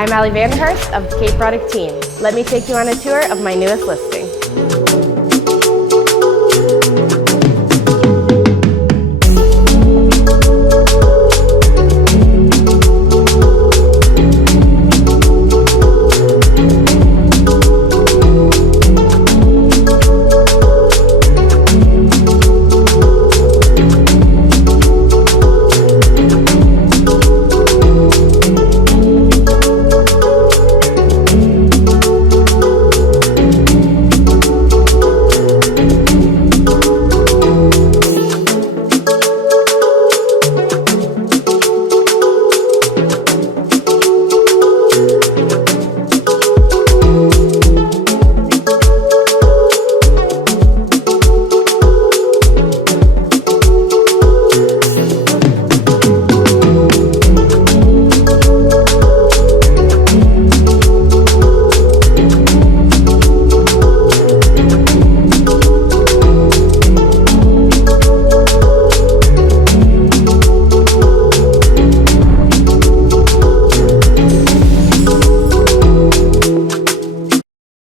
I'm Allie Vanderhurst of the Cape Broddick team. Let me take you on a tour of my newest listing.